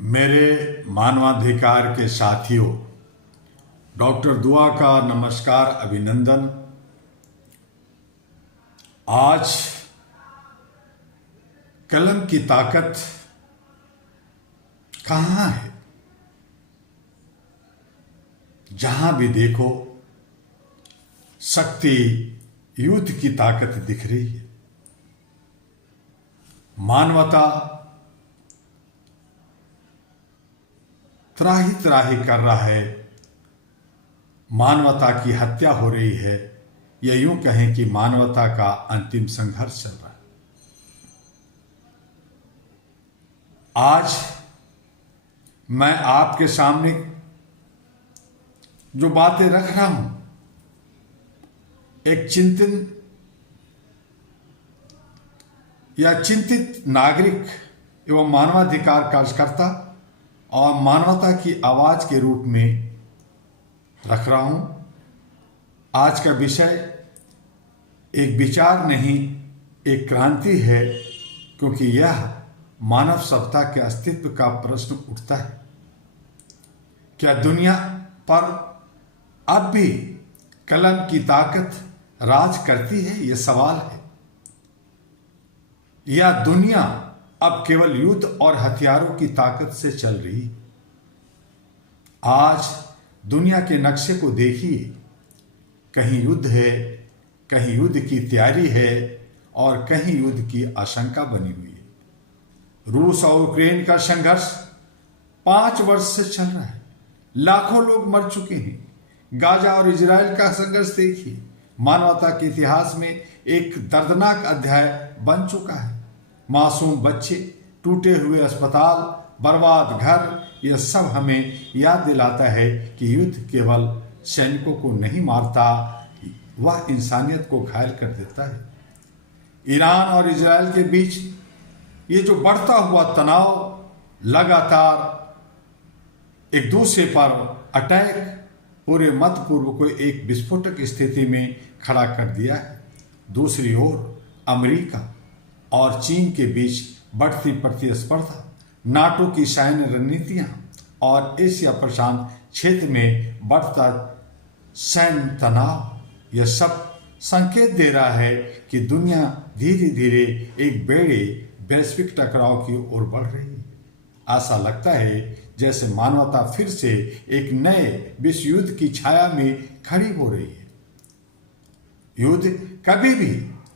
मेरे मानवाधिकार के साथियों, डॉक्टर दुआ का नमस्कार, अभिनंदन। आज कलम की ताकत कहाँ है? जहां भी देखो शक्ति, युद्ध की ताकत दिख रही है। मानवता त्राही त्राही कर रहा है, मानवता की हत्या हो रही है, या यूं कहें कि मानवता का अंतिम संघर्ष चल रहा है। आज मैं आपके सामने जो बातें रख रहा हूं, एक चिंतित नागरिक एवं मानवाधिकार कार्यकर्ता और मानवता की आवाज के रूप में रख रहा हूं। आज का विषय एक विचार नहीं, एक क्रांति है, क्योंकि यह मानव सत्ता के अस्तित्व का प्रश्न उठता है। क्या दुनिया पर अब भी कलम की ताकत राज करती है? यह सवाल है। या दुनिया अब केवल युद्ध और हथियारों की ताकत से चल रही? आज दुनिया के नक्शे को देखिए, कहीं युद्ध है, कहीं युद्ध की तैयारी है और कहीं युद्ध की आशंका बनी हुई है। रूस और यूक्रेन का संघर्ष 5 वर्ष से चल रहा है, लाखों लोग मर चुके हैं। गाजा और इजराइल का संघर्ष देखिए, मानवता के इतिहास में एक दर्दनाक अध्याय बन चुका है। मासूम बच्चे, टूटे हुए अस्पताल, बर्बाद घर, यह सब हमें याद दिलाता है कि युद्ध केवल सैनिकों को नहीं मारता, वह इंसानियत को घायल कर देता है। ईरान और इजराइल के बीच ये जो बढ़ता हुआ तनाव, लगातार एक दूसरे पर अटैक, पूरे मध्य पूर्व को एक विस्फोटक स्थिति में खड़ा कर दिया है। दूसरी ओर अमेरिका और चीन के बीच बढ़ती प्रतिस्पर्धा, नाटो की सैन्य रणनीतियां और एशिया प्रशांत क्षेत्र में बढ़ता सैन्य तनाव, यह सब संकेत दे रहा है कि दुनिया धीरे धीरे एक बड़े वैश्विक टकराव की ओर बढ़ रही है। ऐसा लगता है जैसे मानवता फिर से एक नए विश्व युद्ध की छाया में खड़ी हो रही है। युद्ध कभी भी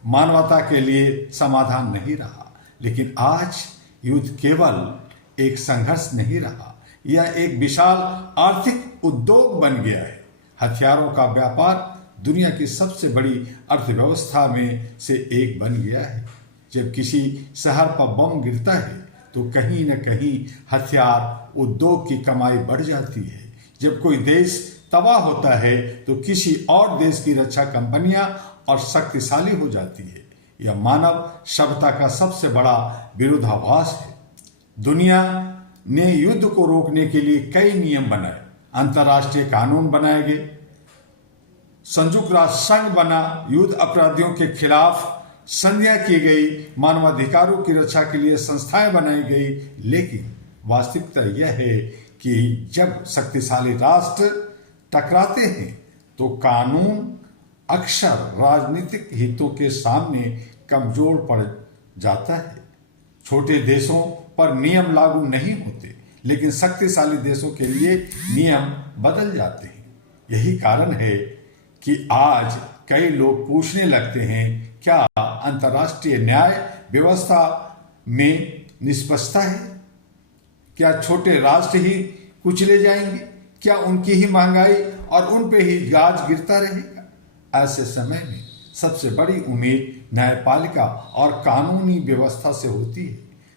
मानवता के लिए समाधान नहीं रहा, लेकिन आज युद्ध केवल एक संघर्ष नहीं रहा, यह एक विशाल आर्थिक उद्योग बन गया है। हथियारों का व्यापार दुनिया की सबसे बड़ी अर्थव्यवस्था में से एक बन गया है। जब किसी शहर पर बम गिरता है तो कहीं न कहीं हथियार उद्योग की कमाई बढ़ जाती है। जब कोई देश तबाह होता है तो किसी और देश की रक्षा कंपनियां और शक्तिशाली हो जाती है। यह मानव सभ्यता का सबसे बड़ा विरोधाभास है। दुनिया ने युद्ध को रोकने के लिए कई नियम बनाए, अंतर्राष्ट्रीय कानून बनाए गए, संयुक्त राष्ट्र संघ बना, युद्ध अपराधियों के खिलाफ संधियां की गई, मानवाधिकारों की रक्षा के लिए संस्थाएं बनाई गई। लेकिन वास्तविकता यह है कि जब शक्तिशाली राष्ट्र टकराते हैं तो कानून अक्सर राजनीतिक हितों के सामने कमजोर पड़ जाता है। छोटे देशों पर नियम लागू नहीं होते, लेकिन शक्तिशाली देशों के लिए नियम बदल जाते हैं। यही कारण है कि आज कई लोग पूछने लगते हैं, क्या अंतर्राष्ट्रीय न्याय व्यवस्था में निष्पक्षता है? क्या छोटे राष्ट्र ही कुचले जाएंगे? क्या उनकी ही महंगाई और उन पे ही गाज गिरता रहेगा? ऐसे समय में सबसे बड़ी उम्मीद न्यायपालिका और कानूनी व्यवस्था से होती है।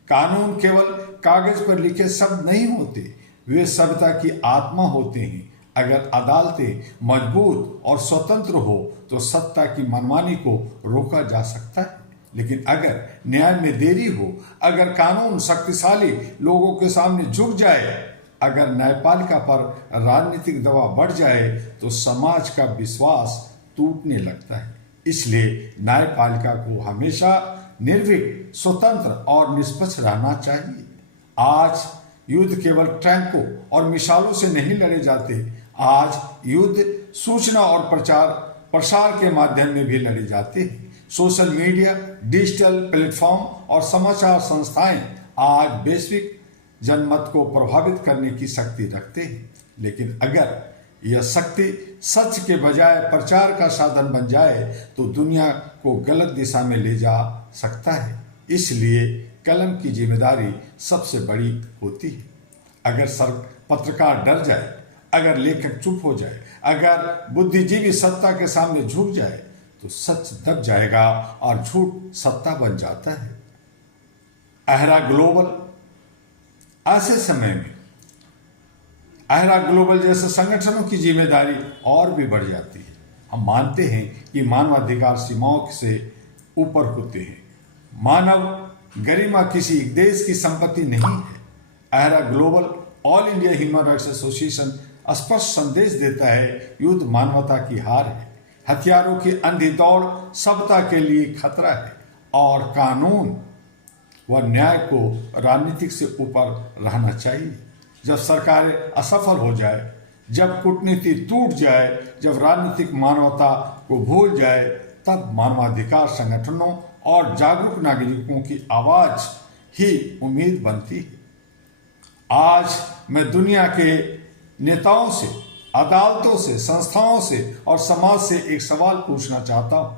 कानून केवल कागज पर लिखे शब्द नहीं होते, वे सभ्यता की आत्मा होते हैं। अगर अदालतें मजबूत और स्वतंत्र हो तो सत्ता की मनमानी को रोका जा सकता है। लेकिन अगर न्याय में देरी हो, अगर कानून शक्तिशाली लोगों के सामने झुक जाए, अगर न्यायपालिका पर राजनीतिक दबाव बढ़ जाए तो समाज का विश्वास टूटने लगता है। इसलिए न्यायपालिका को हमेशा निर्भीक, स्वतंत्र और निष्पक्ष रहना चाहिए। आज युद्ध केवल टैंकों और मिसाइलों से नहीं लड़े जाते। आज युद्ध सूचना और प्रसार के माध्यम में भी लड़े जाते हैं। सोशल मीडिया, डिजिटल प्लेटफॉर्म और समाचार संस्थाएं आज वैश्विक जनमत को प्रभावित करने की शक्ति रखते हैं। लेकिन अगर यह शक्ति सच के बजाय प्रचार का साधन बन जाए तो दुनिया को गलत दिशा में ले जा सकता है। इसलिए कलम की जिम्मेदारी सबसे बड़ी होती है। अगर पत्रकार डर जाए, अगर लेखक चुप हो जाए, अगर बुद्धिजीवी सत्ता के सामने झुक जाए तो सच दब जाएगा और झूठ सत्ता बन जाता है। अहरा ग्लोबल ऐसे समय में अहरा ग्लोबल जैसे संगठनों की जिम्मेदारी और भी बढ़ जाती है। हम मानते हैं कि मानवाधिकार सीमाओं से ऊपर होते हैं। मानव गरिमा किसी देश की संपत्ति नहीं है। अहरा global all India human rights association स्पष्ट संदेश देता है, युद्ध मानवता की हार है। हथियारों की अंधी दौड़ सभ्यता के लिए खतरा है और कानून व न्याय को राजनीतिक से ऊपर रहना चाहिए। जब सरकारें असफल हो जाए, जब कूटनीति टूट जाए, जब राजनीतिक मानवता को भूल जाए, तब मानवाधिकार संगठनों और जागरूक नागरिकों की आवाज ही उम्मीद बनती है। आज मैं दुनिया के नेताओं से, अदालतों से, संस्थाओं से और समाज से एक सवाल पूछना चाहता हूं।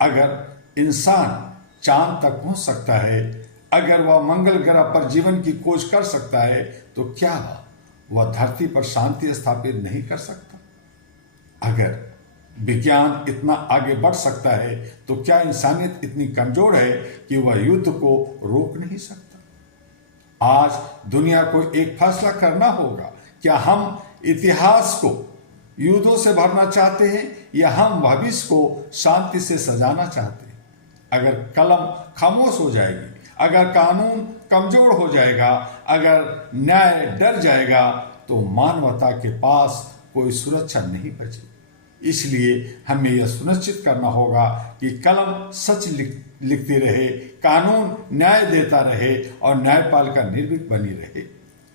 अगर इंसान चांद तक पहुंच सकता है, अगर वह मंगल ग्रह पर जीवन की खोज कर सकता है, तो क्या वह धरती पर शांति स्थापित नहीं कर सकता? अगर विज्ञान इतना आगे बढ़ सकता है तो क्या इंसानियत इतनी कमजोर है कि वह युद्ध को रोक नहीं सकता? आज दुनिया को एक फैसला करना होगा। क्या हम इतिहास को युद्धों से भरना चाहते हैं या हम भविष्य को शांति से सजाना चाहते हैं? अगर कलम खामोश हो जाएगी, अगर कानून कमजोर हो जाएगा, अगर न्याय डर जाएगा तो मानवता के पास कोई सुरक्षा नहीं बचेगी। इसलिए हमें यह सुनिश्चित करना होगा कि कलम सच लिखती रहे, कानून न्याय देता रहे और न्यायपालिका निर्भीक बनी रहे।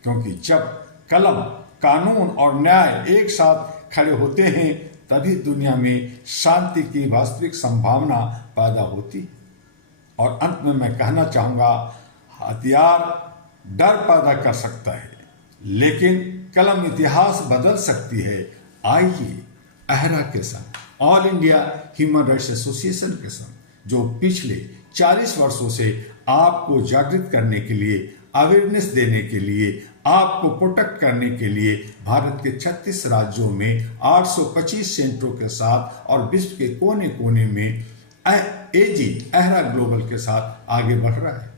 क्योंकि जब कलम, कानून और न्याय एक साथ खड़े होते हैं तभी दुनिया में शांति की वास्तविक संभावना पैदा होती है। और अंत में मैं कहना चाहूँगा, हथियार डर पैदा कर सकता है लेकिन कलम इतिहास बदल सकती है। आइए अहरा के साथ, all India human rights association के साथ, जो पिछले 40 वर्षों से आपको जागृत करने के लिए, अवेयरनेस देने के लिए, आपको प्रोटेक्ट करने के लिए भारत के 36 राज्यों में 825 सेंटरों के साथ और विश्व के कोने कोने में एजी अहरा ग्लोबल के साथ आगे बढ़ रहा है।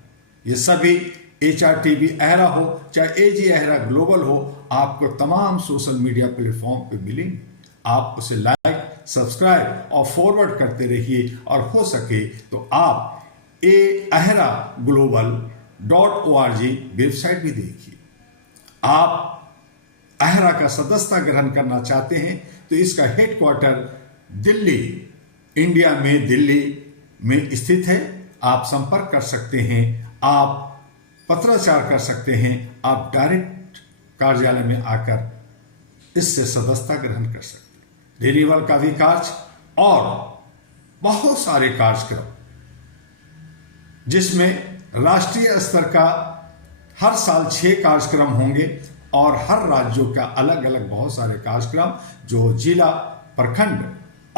ये सभी HRTV अहरा हो चाहे एजी अहरा ग्लोबल हो, आपको तमाम सोशल मीडिया प्लेटफॉर्म पे मिलेंगे। आप उसे लाइक, सब्सक्राइब और फॉरवर्ड करते रहिए और हो सके तो आप ahraglobal.org वेबसाइट भी देखिए। आप अहरा का सदस्यता ग्रहण करना चाहते हैं तो इसका हेडक्वार्टर दिल्ली, इंडिया में दिल्ली में स्थित है। आप संपर्क कर सकते हैं, आप पत्राचार कर सकते हैं, आप डायरेक्ट कार्यालय में आकर इससे सदस्यता ग्रहण कर सकते हैं। रिन्यूअल का भी कार्य और बहुत सारे कार्यक्रम जिसमें राष्ट्रीय स्तर का हर साल 6 कार्यक्रम होंगे और हर राज्यों का अलग अलग बहुत सारे कार्यक्रम जो जिला, प्रखंड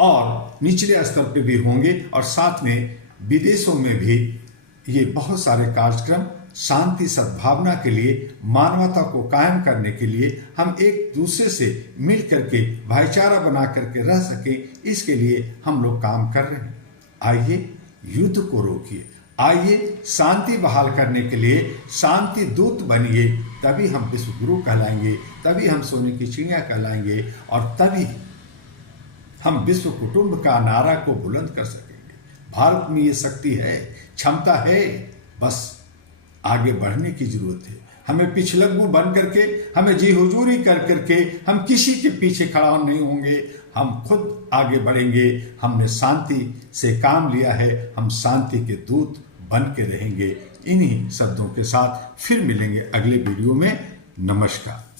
और निचले स्तर पे भी होंगे और साथ में विदेशों में भी ये बहुत सारे कार्यक्रम शांति सद्भावना के लिए, मानवता को कायम करने के लिए, हम एक दूसरे से मिल करके भाईचारा बना करके रह सके, इसके लिए हम लोग काम कर रहे हैं। आइए युद्ध को रोकिए, आइए शांति बहाल करने के लिए शांति दूत बनिए, तभी हम विश्व गुरु कहलाएंगे, तभी हम सोने की चिड़िया कहलाएंगे और तभी हम विश्व कुटुंब का नारा को बुलंद कर सकेंगे। भारत में ये शक्ति है, क्षमता है, बस आगे बढ़ने की जरूरत है। हमें पिछलग्गू बन करके, हमें जी हुजूरी कर करके हम किसी के पीछे खड़ा नहीं होंगे, हम खुद आगे बढ़ेंगे। हमने शांति से काम लिया है, हम शांति के दूत बन के रहेंगे। इन्हीं शब्दों के साथ फिर मिलेंगे अगले वीडियो में। नमस्कार।